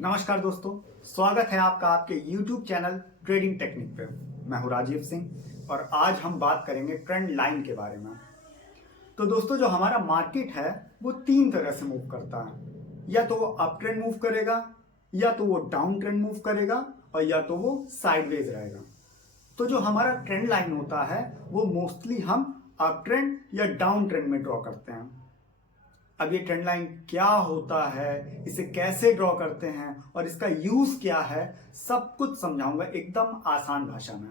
नमस्कार दोस्तों, स्वागत है आपका आपके YouTube चैनल ट्रेडिंग टेक्निक पे। मैं हूं राजीव सिंह और आज हम बात करेंगे ट्रेंड लाइन के बारे में। तो दोस्तों, जो हमारा मार्केट है वो तीन तरह से मूव करता है। या तो वो अप ट्रेंड मूव करेगा, या तो वो डाउन ट्रेंड मूव करेगा, और या तो वो साइडवेज रहेगा। तो जो हमारा ट्रेंड लाइन होता है वो मोस्टली हम अप ट्रेंड या डाउन ट्रेंड में ड्रॉ करते हैं। अब ये ट्रेंड लाइन क्या होता है, इसे कैसे ड्रॉ करते हैं और इसका यूज क्या है, सब कुछ समझाऊंगा एकदम आसान भाषा में।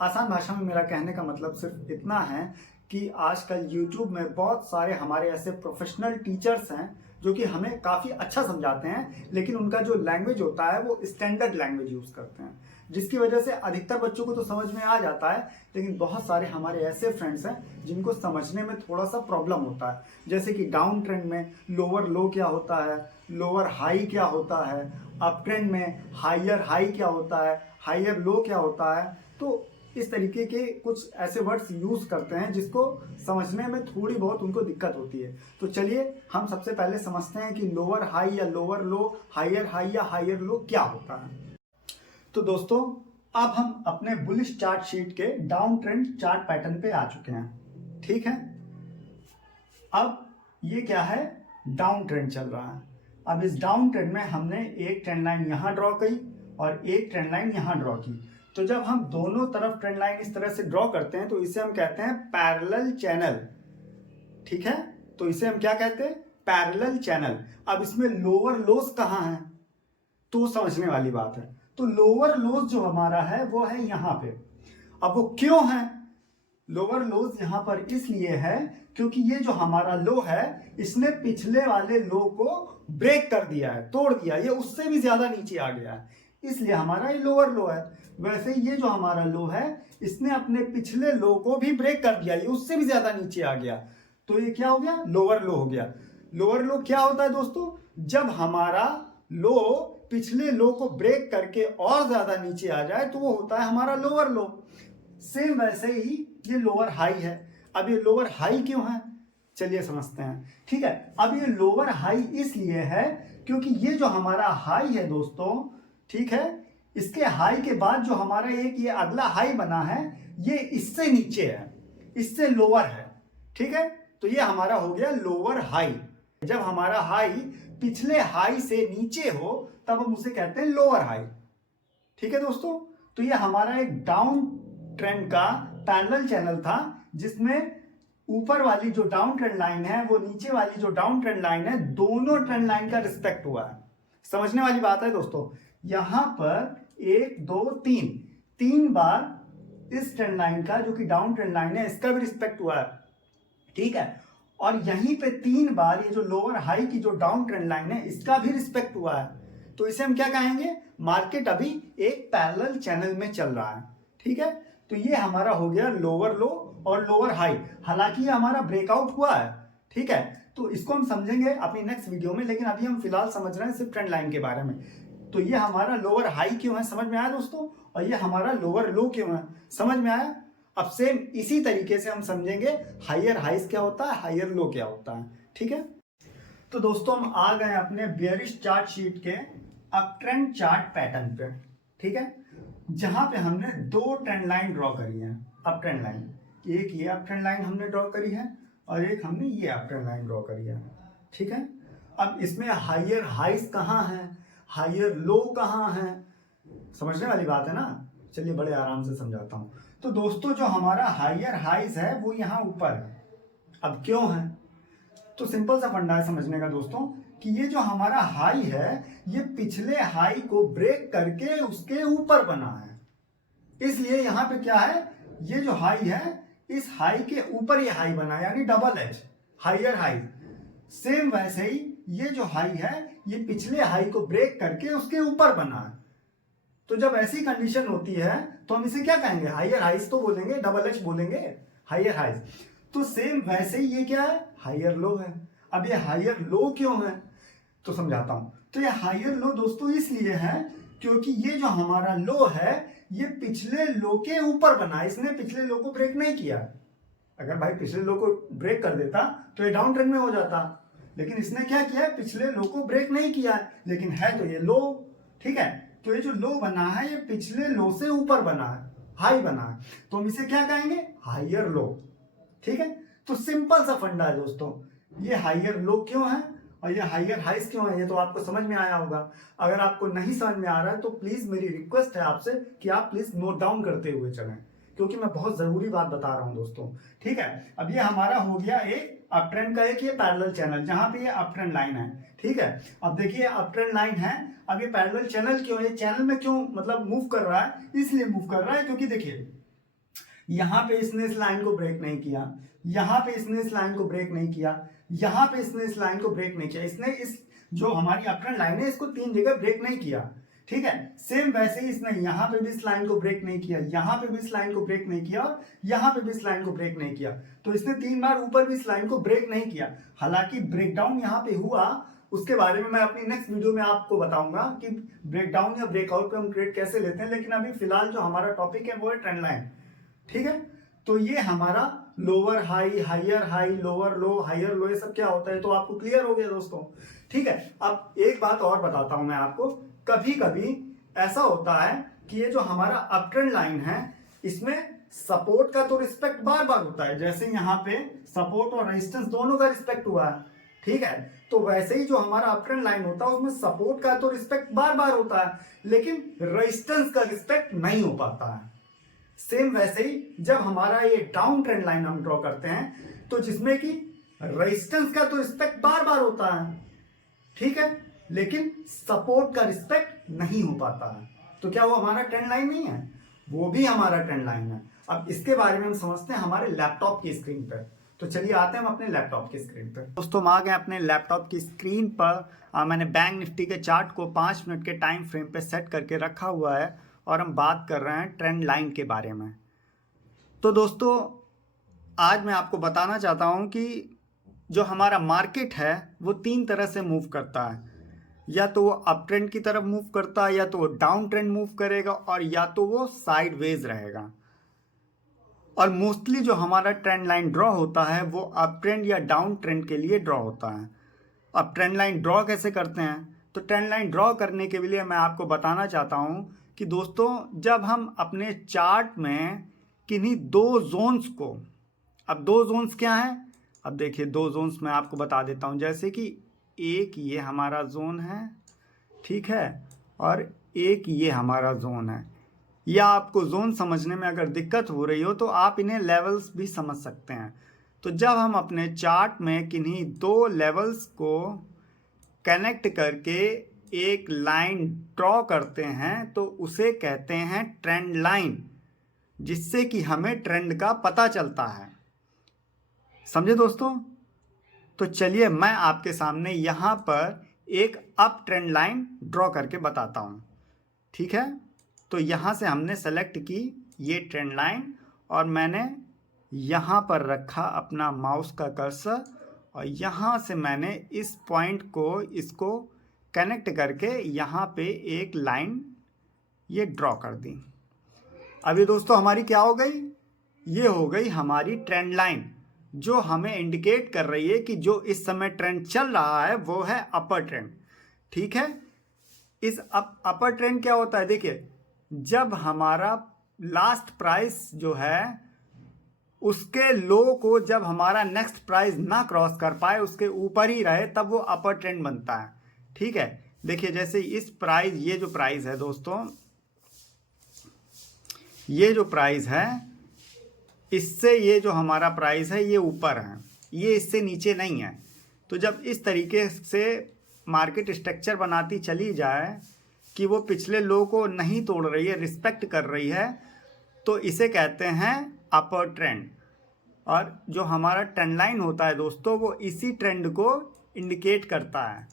आसान भाषा में मेरा कहने का मतलब सिर्फ इतना है कि आजकल YouTube में बहुत सारे हमारे ऐसे प्रोफेशनल टीचर्स हैं जो कि हमें काफ़ी अच्छा समझाते हैं, लेकिन उनका जो लैंग्वेज होता है वो स्टैंडर्ड लैंग्वेज यूज़ करते हैं, जिसकी वजह से अधिकतर बच्चों को तो समझ में आ जाता है, लेकिन बहुत सारे हमारे ऐसे फ्रेंड्स हैं जिनको समझने में थोड़ा सा प्रॉब्लम होता है। जैसे कि डाउन ट्रेंड में लोअर लो क्या होता है, लोअर हाई क्या होता है, अप ट्रेंड में हायर हाई क्या होता है, हायर लो क्या होता है। तो इस तरीके के कुछ ऐसे वर्ड्स यूज करते हैं जिसको समझने में थोड़ी बहुत उनको दिक्कत होती है। तो चलिए हम सबसे पहले समझते हैं कि लोअर हाई या लोअर लो, हायर हाई या हायर लो क्या होता है। तो दोस्तों, अब हम अपने बुलिश चार्ट शीट के डाउन ट्रेंड चार्ट पैटर्न पे आ चुके हैं। ठीक है, अब ये क्या है, डाउन ट्रेंड चल रहा है। अब इस डाउन ट्रेंड में हमने एक ट्रेंड लाइन यहां ड्रॉ की और एक ट्रेंड लाइन यहां ड्रॉ की। तो जब हम दोनों तरफ ट्रेंड लाइन इस तरह से ड्रॉ करते हैं तो इसे हम कहते हैं पैरेलल चैनल। ठीक है, तो इसे हम क्या कहते हैं, पैरेलल चैनल। अब इसमें लोअर लोज कहां है तो समझने वाली बात है। तो लोअर लोज जो हमारा है वो है यहां पे। अब वो क्यों है, लोअर लोज यहां पर इसलिए है क्योंकि ये जो हमारा लो है इसने पिछले वाले लो को ब्रेक कर दिया है, तोड़ दिया, ये उससे भी ज्यादा नीचे आ गया है, इसलिए हमारा ये लोअर लो है। वैसे ये जो हमारा लो है इसने अपने पिछले लो को भी ब्रेक कर दिया, ये उससे भी ज्यादा नीचे आ गया, तो ये क्या हो गया, लोअर लो हो गया। लोअर लो क्या होता है दोस्तों, जब हमारा लो पिछले लो को ब्रेक करके और ज्यादा नीचे आ जाए तो वो होता है हमारा लोअर लो। सेम वैसे ही ये लोअर हाई है। अब ये लोअर हाई क्यों है, चलिए समझते हैं। ठीक है, अब ये लोअर हाई इसलिए है क्योंकि ये जो हमारा हाई है दोस्तों, ठीक है, इसके हाई के बाद जो हमारा एक ये अगला हाई बना है ये इससे नीचे है, इससे लोअर है। ठीक है, तो ये हमारा हो गया लोअर हाई। जब हमारा हाई पिछले हाई से नीचे हो तब हम उसे कहते हैं लोअर हाई। ठीक है दोस्तों, तो ये हमारा एक डाउन ट्रेंड का पैरेलल चैनल था जिसमें ऊपर वाली जो डाउन ट्रेंड लाइन है वो नीचे वाली जो डाउन ट्रेंड लाइन है, दोनों ट्रेंड लाइन का रिस्पेक्ट हुआ है। समझने वाली बात है दोस्तों, यहां पर 1 2 3 बार इस ट्रेंड लाइन का जो कि डाउन ट्रेंड लाइन है इसका भी रिस्पेक्ट हुआ है। ठीक है, और यहीं पे 3 बार ये जो लोअर हाई की जो डाउन ट्रेंड लाइन है इसका भी रिस्पेक्ट हुआ है। तो इसे हम क्या कहेंगे, मार्केट अभी एक पैरेलल चैनल में चल रहा है। ठीक है, तो ये हमारा हो गया लोअर लो और लोअर हाई। हालांकि ये हमारा ब्रेकआउट हुआ है। ठीक है, तो इसको हम समझेंगे अपनी नेक्स्ट वीडियो में, लेकिन अभी हम फिलहाल समझ रहे हैं सिर्फ ट्रेंड लाइन के बारे में। तो ये हमारा लोअर हाई क्यों है, समझ में आया दोस्तों, और ये हमारा लोअर लो क्यों है, समझ में आया। अब सेम इसी तरीके से हम समझेंगे हायर हाइस क्या होता है, हायर लो क्या होता है। ठीक है, तो दोस्तों हम आ गए अपने बेयरिश चार्ट शीट के अप ट्रेंड चार्ट पैटर्न पे। ठीक है, जहां पे हमने दो ट्रेंड लाइन ड्रॉ करी है, अप ट्रेंड लाइन, एक ये अप ट्रेंड लाइन हमने ड्रॉ करी है और एक हमने ये अप ट्रेंड लाइन ड्रॉ करी है। ठीक है, अब इसमें हायर हाइस कहाँ है, हायर लो कहाँ है, समझने वाली बात है ना। चलिए बड़े आराम से समझाता हूं। तो दोस्तों जो हमारा हायर हाइस है वो यहाँ ऊपर है। अब क्यों है, तो सिंपल सा फंडा है समझने का दोस्तों, कि ये जो हमारा हाई है ये पिछले हाई को ब्रेक करके उसके ऊपर बना है, इसलिए यहाँ पे क्या है, ये जो हाई है इस हाई के ऊपर ये हाई बना है, यानी double H, higher high. Same वैसे ही ये जो हाई है ये पिछले हाई को ब्रेक करके उसके ऊपर बना है। तो जब ऐसी कंडीशन होती है तो हम इसे क्या कहेंगे, हायर हाइस तो बोलेंगे, डबल एच बोलेंगे, हायर हाइस। तो सेम वैसे ही ये क्या है, हायर लो है। अब ये हायर लो क्यों है, तो समझाता हूं। तो ये हायर लो दोस्तों इसलिए है क्योंकि ये जो हमारा लो है ये पिछले लो के ऊपर बना है, इसने पिछले लो को ब्रेक नहीं किया। अगर भाई पिछले लो को ब्रेक कर देता तो ये डाउन ट्रेंड में हो जाता, लेकिन इसने क्या किया है, पिछले लो को ब्रेक नहीं किया है, लेकिन है तो ये लो। ठीक है, तो ये जो लो बना है ये पिछले लो से ऊपर बना है, हाई बना है, तो हम इसे क्या कहेंगे, हायर लो। ठीक है, तो सिंपल सा फंडा है दोस्तों, ये हायर लो क्यों है और ये हायर हाइस क्यों है, ये तो आपको समझ में आया होगा। अगर आपको नहीं समझ में आ रहा है तो प्लीज मेरी रिक्वेस्ट है आपसे कि आप प्लीज नोट डाउन करते हुए चलें, क्योंकि मैं बहुत जरूरी बात बता रहा हूं दोस्तों। ठीक है, अब ये हमारा हो गया एक अप ट्रेंड का एक ये पैरेलल चैनल जहां पे ये अप ट्रेंड लाइन है। ठीक है, अब देखिए अप ट्रेंड लाइन है, अब ये पैरेलल चैनल क्यों है, चैनल में क्यों मतलब मूव कर रहा है, इसलिए मूव कर रहा है क्योंकि देखिए यहां पे इसने इस लाइन को ब्रेक नहीं किया, यहां पे इसने इस लाइन को ब्रेक नहीं किया, यहां पे इसने इस लाइन को ब्रेक नहीं किया, इसने इस जो हमारी अप ट्रेंड लाइन है इसको 3 जगह ब्रेक नहीं किया। ठीक है, सेम वैसे ही इसने यहां पे भी इस लाइन को ब्रेक नहीं किया, यहां पे भी इस लाइन को ब्रेक नहीं किया, यहां पे भी इस लाइन को ब्रेक नहीं किया, तो इसने 3 बार ऊपर भी इस लाइन को ब्रेक नहीं किया। हालांकि ब्रेकडाउन यहां पे हुआ, उसके बारे में मैं अपनी नेक्स्ट वीडियो में आपको बताऊंगा कि ब्रेकडाउन या ब्रेकआउट पे हम ट्रेड कैसे लेते हैं, लेकिन अभी फिलहाल जो हमारा टॉपिक है वो है ट्रेंड लाइन। ठीक है, तो ये हमारा lower high, higher high, lower low, higher low, ये सब क्या होता है तो आपको क्लियर हो गया दोस्तों। ठीक है, अब एक बात और बताता हूं मैं आपको, कभी कभी ऐसा होता है कि ये जो हमारा अप ट्रेंड लाइन है इसमें सपोर्ट का तो रिस्पेक्ट बार बार होता है, जैसे यहाँ पे सपोर्ट और रेजिस्टेंस दोनों का रिस्पेक्ट हुआ है। ठीक है, तो वैसे ही जो हमारा अप ट्रेंड लाइन होता है उसमें सपोर्ट का तो रिस्पेक्ट बार बार होता है, लेकिन रेजिस्टेंस का रिस्पेक्ट नहीं हो पाता है। सेम वैसे ही जब हमारा ये डाउन ट्रेंड लाइन हम ड्रॉ करते हैं तो जिसमें कि रेजिस्टेंस का तो रिस्पेक्ट बार बार होता है, ठीक है, लेकिन सपोर्ट का रिस्पेक्ट नहीं हो पाता है, तो क्या वो हमारा ट्रेंड लाइन नहीं है, वो भी हमारा ट्रेंड लाइन है। अब इसके बारे में हम समझते हैं हमारे लैपटॉप की स्क्रीन पर। तो चलिए आते हैं हम अपने लैपटॉप की स्क्रीन पर। दोस्तों हम आ गए अपने लैपटॉप की स्क्रीन पर। मैंने बैंक निफ्टी के चार्ट को 5 मिनट के टाइम फ्रेम पे सेट करके रखा हुआ है और हम बात कर रहे हैं ट्रेंड लाइन के बारे में। तो दोस्तों आज मैं आपको बताना चाहता हूं कि जो हमारा मार्केट है वो 3 तरह से मूव करता है, या तो वो अप ट्रेंड की तरफ मूव करता है, या तो वो डाउन ट्रेंड मूव करेगा, और या तो वो साइडवेज रहेगा। और मोस्टली जो हमारा ट्रेंड लाइन ड्रॉ होता है वो अप ट्रेंड या डाउन ट्रेंड के लिए ड्रॉ होता है। अब ट्रेंड लाइन ड्रॉ कैसे करते हैं, तो ट्रेंड लाइन ड्रॉ करने के लिए मैं आपको बताना चाहता हूं कि दोस्तों जब हम अपने चार्ट में किन्हीं 2 जोन्स को, अब 2 जोन्स क्या हैं, अब देखिए 2 जोन्स मैं आपको बता देता हूं, जैसे कि एक ये हमारा जोन है, ठीक है, और एक ये हमारा जोन है। या आपको जोन समझने में अगर दिक्कत हो रही हो तो आप इन्हें लेवल्स भी समझ सकते हैं। तो जब हम अपने चार्ट में किन्हीं 2 लेवल्स को कनेक्ट करके एक लाइन ड्रॉ करते हैं तो उसे कहते हैं ट्रेंड लाइन, जिससे कि हमें ट्रेंड का पता चलता है। समझे दोस्तों? तो चलिए मैं आपके सामने यहाँ पर एक अप ट्रेंड लाइन ड्रॉ करके बताता हूँ। ठीक है, तो यहाँ से हमने सेलेक्ट की ये ट्रेंड लाइन और मैंने यहाँ पर रखा अपना माउस का कर्सर और यहाँ से मैंने इस पॉइंट को इसको कनेक्ट करके यहाँ पे एक लाइन ये ड्रॉ कर दी। अभी दोस्तों हमारी क्या हो गई, ये हो गई हमारी ट्रेंड लाइन, जो हमें इंडिकेट कर रही है कि जो इस समय ट्रेंड चल रहा है वो है अपर ट्रेंड। ठीक है, इस अपर ट्रेंड क्या होता है, देखिए जब हमारा लास्ट प्राइस जो है उसके लो को जब हमारा नेक्स्ट प्राइस ना क्रॉस कर पाए, उसके ऊपर ही रहे, तब वो अपर ट्रेंड बनता है। ठीक है, देखिए जैसे इस प्राइस, ये जो प्राइस है दोस्तों, ये जो प्राइस है इससे ये जो हमारा प्राइस है ये ऊपर है, ये इससे नीचे नहीं है। तो जब इस तरीके से मार्केट स्ट्रक्चर बनाती चली जाए कि वो पिछले लो को नहीं तोड़ रही है, रिस्पेक्ट कर रही है, तो इसे कहते हैं अपर ट्रेंड। और जो हमारा ट्रेंड लाइन होता है दोस्तों वो इसी ट्रेंड को इंडिकेट करता है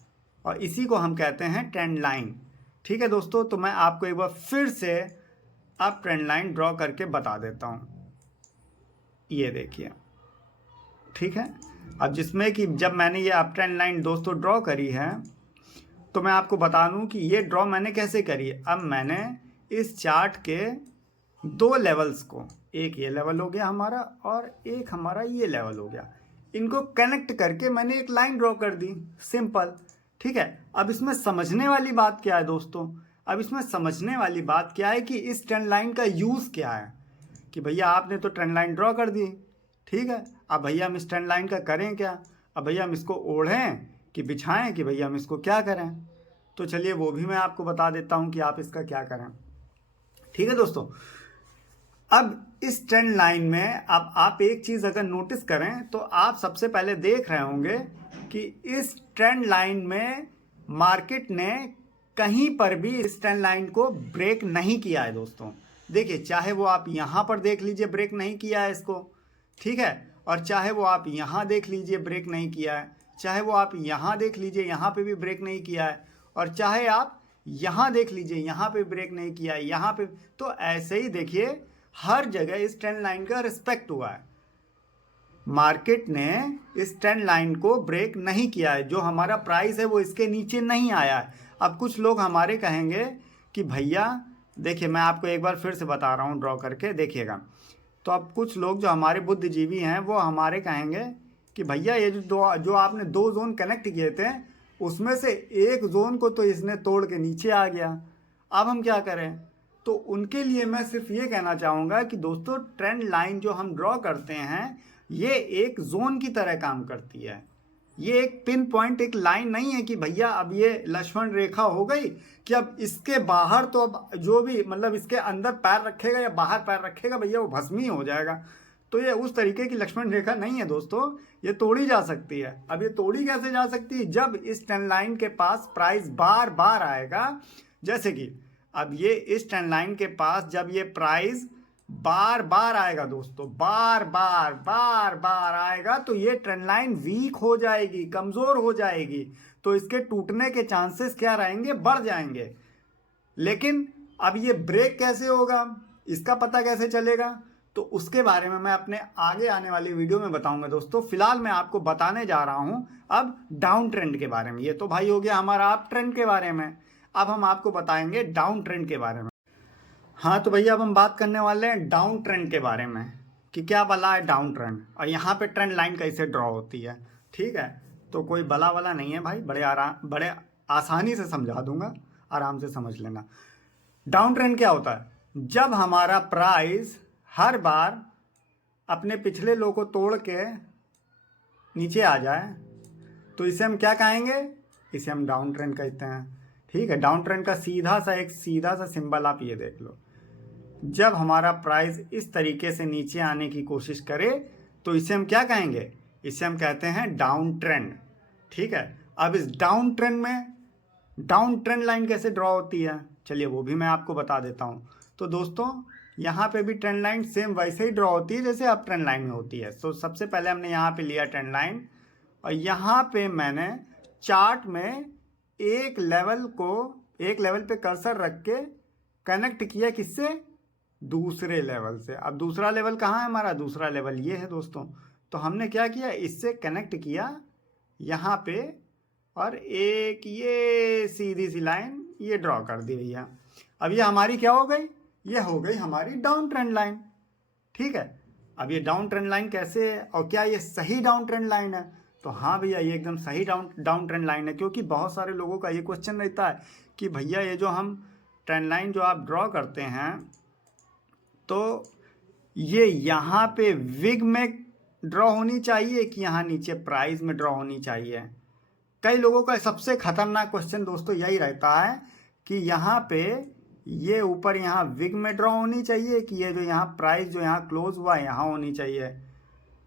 और इसी को हम कहते हैं ट्रेंड लाइन। ठीक है दोस्तों, तो मैं आपको एक बार फिर से अप ट्रेंड लाइन ड्रॉ करके बता देता हूँ। ये देखिए, ठीक है, अब जिसमें कि जब मैंने ये अप ट्रेंड लाइन दोस्तों ड्रॉ करी है तो मैं आपको बता दूं कि ये ड्रॉ मैंने कैसे करी है। अब मैंने इस चार्ट के 2 लेवल्स को, एक ये लेवल हो गया हमारा और एक हमारा ये लेवल हो गया, इनको कनेक्ट करके मैंने एक लाइन ड्रॉ कर दी, सिंपल। ठीक है, अब इसमें समझने वाली बात क्या है दोस्तों, अब इसमें समझने वाली बात क्या है कि इस ट्रेंड लाइन का यूज़ क्या है। कि भैया आपने तो ट्रेंड लाइन ड्रॉ कर दी, ठीक है, अब भैया हम इस ट्रेंड लाइन का करें क्या, अब भैया हम इसको ओढ़ें कि बिछाएं, कि भैया हम इसको क्या करें। तो चलिए वो भी मैं आपको बता देता हूं कि आप इसका क्या करें। ठीक है दोस्तों, अब इस ट्रेंड लाइन में अब आप एक चीज़ अगर नोटिस करें तो आप सबसे पहले देख रहे होंगे कि इस ट्रेंड लाइन में मार्केट ने कहीं पर भी इस ट्रेंड लाइन को ब्रेक नहीं किया है दोस्तों। देखिए, चाहे वो आप यहाँ पर देख लीजिए ब्रेक नहीं किया है इसको, ठीक है, और चाहे वो आप यहाँ देख लीजिए ब्रेक नहीं किया है, चाहे वो आप यहाँ देख लीजिए यहाँ पे भी ब्रेक नहीं किया है, और चाहे आप यहाँ देख लीजिए यहाँ पे ब्रेक नहीं किया है, यहाँ पे। तो ऐसे ही देखिए हर जगह इस ट्रेंड लाइन का रिस्पेक्ट हुआ है। मार्केट ने इस ट्रेंड लाइन को ब्रेक नहीं किया है, जो हमारा प्राइस है वो इसके नीचे नहीं आया है। अब कुछ लोग हमारे कहेंगे कि भैया देखिए, मैं आपको एक बार फिर से बता रहा हूँ ड्रॉ करके देखिएगा। तो अब कुछ लोग जो हमारे बुद्धिजीवी हैं वो हमारे कहेंगे कि भैया ये जो आपने दो जोन कनेक्ट किए थे उसमें से एक जोन को तो इसने तोड़ के नीचे आ गया, अब हम क्या करें। तो उनके लिए मैं सिर्फ ये कहना चाहूँगा कि दोस्तों ट्रेंड लाइन जो हम ड्रॉ करते हैं ये एक जोन की तरह काम करती है। ये एक पिन पॉइंट एक लाइन नहीं है कि भैया अब ये लक्ष्मण रेखा हो गई कि अब इसके बाहर तो अब जो भी मतलब इसके अंदर पैर रखेगा या बाहर पैर रखेगा भैया वो भस्मी हो जाएगा। तो ये उस तरीके की लक्ष्मण रेखा नहीं है दोस्तों, ये तोड़ी जा सकती है। अब ये तोड़ी कैसे जा सकती है, जब इस ट्रेंड लाइन के पास प्राइस बार बार आएगा। जैसे कि अब ये इस ट्रेंड लाइन के पास जब ये प्राइस बार बार आएगा दोस्तों, बार बार आएगा तो ये ट्रेंड लाइन वीक हो जाएगी, कमजोर हो जाएगी, तो इसके टूटने के चांसेस क्या रहेंगे, बढ़ जाएंगे। लेकिन अब ये ब्रेक कैसे होगा, इसका पता कैसे चलेगा, तो उसके बारे में मैं अपने आगे आने वाली वीडियो में बताऊंगा दोस्तों। फिलहाल मैं आपको बताने जा रहा हूं अब डाउन ट्रेंड के बारे में। ये तो भाई हो गया हमारा अप ट्रेंड के बारे में, अब हम आपको बताएंगे डाउन ट्रेंड के बारे में। हाँ तो भैया अब हम बात करने वाले हैं डाउन ट्रेंड के बारे में कि क्या बला है डाउन ट्रेंड और यहाँ पे ट्रेंड लाइन कैसे ड्रॉ होती है। ठीक है, तो कोई बला वाला नहीं है भाई, बड़े आसानी से समझा दूंगा, आराम से समझ लेना। डाउन ट्रेंड क्या होता है, जब हमारा प्राइस हर बार अपने पिछले लो को तोड़ के नीचे आ जाए तो इसे हम क्या कहेंगे, इसे हम डाउन ट्रेंड कहते हैं। ठीक है, डाउन ट्रेंड का सीधा सा सिंबल आप ये देख लो, जब हमारा प्राइस इस तरीके से नीचे आने की कोशिश करे तो इसे हम क्या कहेंगे, इसे हम कहते हैं डाउन ट्रेंड। ठीक है, अब इस डाउन ट्रेंड में डाउन ट्रेंड लाइन कैसे ड्रॉ होती है, चलिए वो भी मैं आपको बता देता हूँ। तो दोस्तों यहाँ पे भी ट्रेंड लाइन सेम वैसे ही ड्रॉ होती है जैसे अब ट्रेंड लाइन में होती है। तो सबसे पहले हमने यहाँ पे लिया ट्रेंड लाइन और यहाँ पे मैंने चार्ट में एक लेवल पे कर्सर रख के कनेक्ट किया, किससे, दूसरे लेवल से। अब दूसरा लेवल कहाँ है हमारा, दूसरा लेवल ये है दोस्तों। तो हमने क्या किया, इससे कनेक्ट किया यहाँ पे और एक ये सीधी सी लाइन ये ड्रॉ कर दी भैया। अब ये हमारी क्या हो गई, ये हो गई हमारी डाउन ट्रेंड लाइन। ठीक है, अब ये डाउन ट्रेंड लाइन कैसे है और क्या ये सही डाउन ट्रेंड लाइन है, तो हाँ भैया ये एकदम सही डाउन ट्रेंड लाइन है। क्योंकि बहुत सारे लोगों का ये क्वेश्चन रहता है कि भैया ये जो हम ट्रेंड लाइन जो आप ड्रॉ करते हैं तो ये यहाँ पे विग में ड्रॉ होनी चाहिए कि यहाँ नीचे प्राइस में ड्रॉ होनी चाहिए। कई लोगों का सबसे खतरनाक क्वेश्चन दोस्तों यही रहता है कि यहाँ पे ये ऊपर यहाँ विग में ड्रॉ होनी चाहिए कि ये जो यहाँ प्राइस जो यहाँ क्लोज हुआ है यहाँ होनी चाहिए।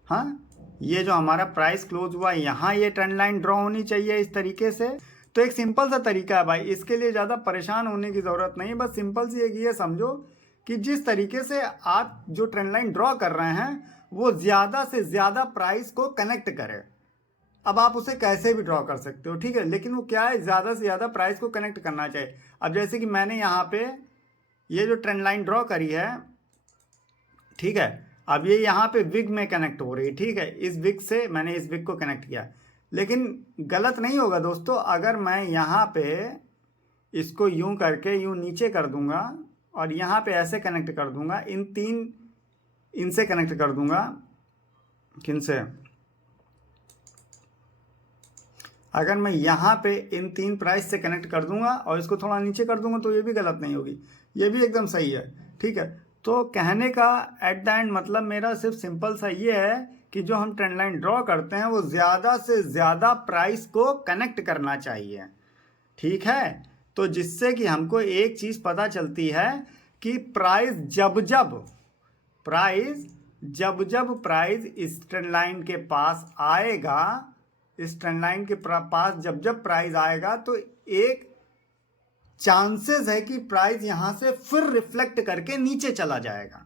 हाँ, ये जो हमारा प्राइस क्लोज हुआ है यहाँ ये ट्रेंड लाइन ड्रॉ होनी चाहिए इस तरीके से। तो एक सिंपल सा तरीका है भाई, इसके लिए ज़्यादा परेशान होने की ज़रूरत नहीं, बस सिंपल सी एक ये समझो कि जिस तरीके से आप जो ट्रेंड लाइन ड्रॉ कर रहे हैं वो ज़्यादा से ज़्यादा प्राइस को कनेक्ट करे। अब आप उसे कैसे भी ड्रॉ कर सकते हो, ठीक है, लेकिन वो क्या है, ज़्यादा से ज़्यादा प्राइस को कनेक्ट करना चाहिए। अब जैसे कि मैंने यहाँ पे ये जो ट्रेंड लाइन ड्रॉ करी है, ठीक है, अब ये यहाँ पे विग में कनेक्ट हो रही है। ठीक है, इस विग से मैंने इस विग को कनेक्ट किया, लेकिन गलत नहीं होगा दोस्तों अगर मैं यहाँ पे इसको यूं करके यूं नीचे कर दूंगा और यहाँ पे ऐसे कनेक्ट कर दूंगा, इनसे कनेक्ट कर दूंगा, किनसे, अगर मैं यहाँ पे इन 3 प्राइस से कनेक्ट कर दूंगा और इसको थोड़ा नीचे कर दूंगा तो ये भी गलत नहीं होगी, ये भी एकदम सही है। ठीक है, तो कहने का एट द एंड मतलब मेरा सिर्फ सिंपल सा ये है कि जो हम ट्रेंड लाइन ड्रॉ करते हैं वो ज़्यादा से ज़्यादा प्राइस को कनेक्ट करना चाहिए। ठीक है, तो जिससे कि हमको एक चीज़ पता चलती है कि प्राइस जब जब प्राइस इस ट्रेंड लाइन के पास आएगा, इस ट्रेंड लाइन के पास जब प्राइस आएगा तो एक चांसेस है कि प्राइस यहां से फिर रिफ्लेक्ट करके नीचे चला जाएगा।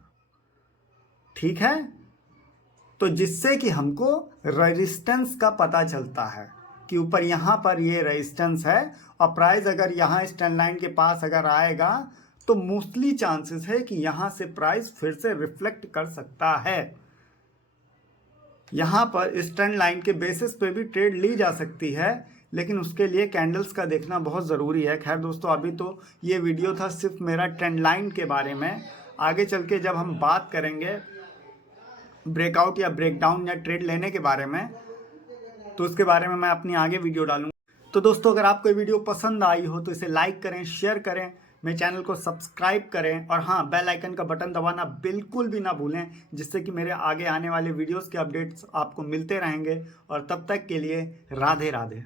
ठीक है, तो जिससे कि हमको रेजिस्टेंस का पता चलता है कि ऊपर यहां पर ये रेजिस्टेंस है और प्राइस अगर यहां इस ट्रेंड लाइन के पास अगर आएगा तो मोस्टली चांसेस है कि यहां से प्राइस फिर से रिफ्लेक्ट कर सकता है। यहां पर इस ट्रेंड लाइन के बेसिस पे भी ट्रेड ली जा सकती है, लेकिन उसके लिए कैंडल्स का देखना बहुत ज़रूरी है। खैर दोस्तों, अभी तो ये वीडियो था सिर्फ मेरा ट्रेंड लाइन के बारे में। आगे चल के जब हम बात करेंगे ब्रेकआउट या ब्रेकडाउन या ट्रेड लेने के बारे में, तो उसके बारे में मैं अपनी आगे वीडियो डालूंगा। तो दोस्तों, अगर आपको ये वीडियो पसंद आई हो तो इसे लाइक करें, शेयर करें, मेरे चैनल को सब्सक्राइब करें और हाँ, बेल आइकन का बटन दबाना बिल्कुल भी ना भूलें, जिससे कि मेरे आगे आने वाले वीडियोस के अपडेट्स आपको मिलते रहेंगे। और तब तक के लिए राधे राधे।